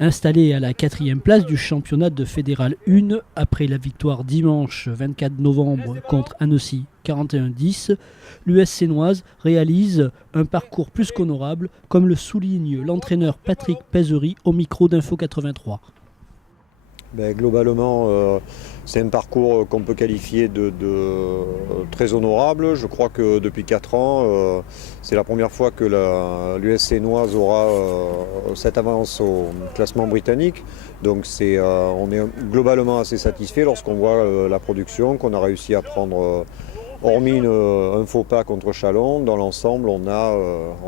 Installé à la 4e place du championnat de Fédéral 1, après la victoire dimanche 24 novembre contre Annecy 41-10, l'US Sénoise réalise un parcours plus qu'honorable, comme le souligne l'entraîneur Patrick Pézery au micro d'Info 83. Globalement, c'est un parcours qu'on peut qualifier de très honorable. Je crois que depuis 4 ans, c'est la première fois que l'US Sénoise aura cette avance au classement britannique. Donc on est globalement assez satisfait lorsqu'on voit la production qu'on a réussi à prendre. Hormis un faux pas contre Chalon, dans l'ensemble, on a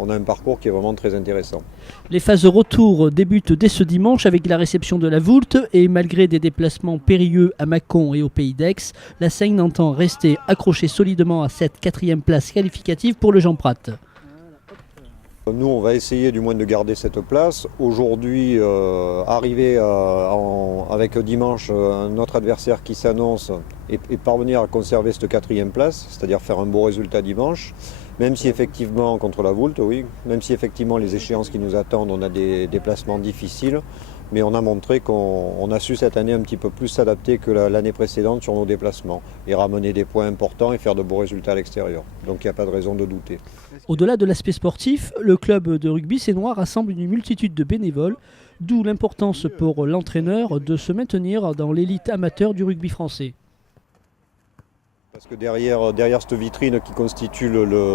un parcours qui est vraiment très intéressant. Les phases de retour débutent dès ce dimanche avec la réception de la Voulte et malgré des déplacements périlleux à Mâcon et au Pays d'Aix, la Seigne entend rester accrochée solidement à cette 4e place qualificative pour le Jean Prat. Nous, on va essayer du moins de garder cette place. Aujourd'hui, arriver avec dimanche notre adversaire qui s'annonce et parvenir à conserver cette 4e place, c'est-à-dire faire un beau résultat dimanche, même si effectivement, contre la Voulte, oui, même si effectivement les échéances qui nous attendent, on a des déplacements difficiles, mais on a montré qu'on a su cette année un petit peu plus s'adapter que l'année précédente sur nos déplacements et ramener des points importants et faire de beaux résultats à l'extérieur. Donc il n'y a pas de raison de douter. Au-delà de l'aspect sportif, le club de rugby sénois rassemble une multitude de bénévoles, d'où l'importance pour l'entraîneur de se maintenir dans l'élite amateur du rugby français. Parce que derrière cette vitrine qui constitue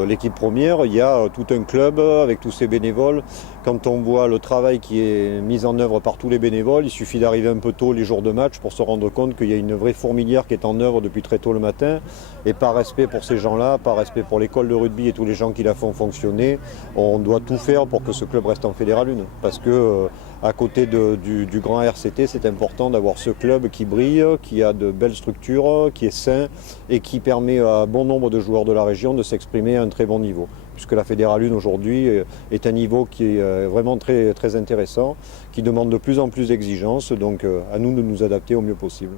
l'équipe première, il y a tout un club avec tous ces bénévoles. Quand on voit le travail qui est mis en œuvre par tous les bénévoles, il suffit d'arriver un peu tôt les jours de match pour se rendre compte qu'il y a une vraie fourmilière qui est en œuvre depuis très tôt le matin. Et par respect pour ces gens-là, par respect pour l'école de rugby et tous les gens qui la font fonctionner, on doit tout faire pour que ce club reste en Fédéral 1. Parce que à côté du grand RCT, c'est important d'avoir ce club qui brille, qui a de belles structures, qui est sain et qui permet à bon nombre de joueurs de la région de s'exprimer à un très bon niveau. Puisque la Fédéral 1 aujourd'hui est un niveau qui est vraiment très, très intéressant, qui demande de plus en plus d'exigences, donc à nous de nous adapter au mieux possible.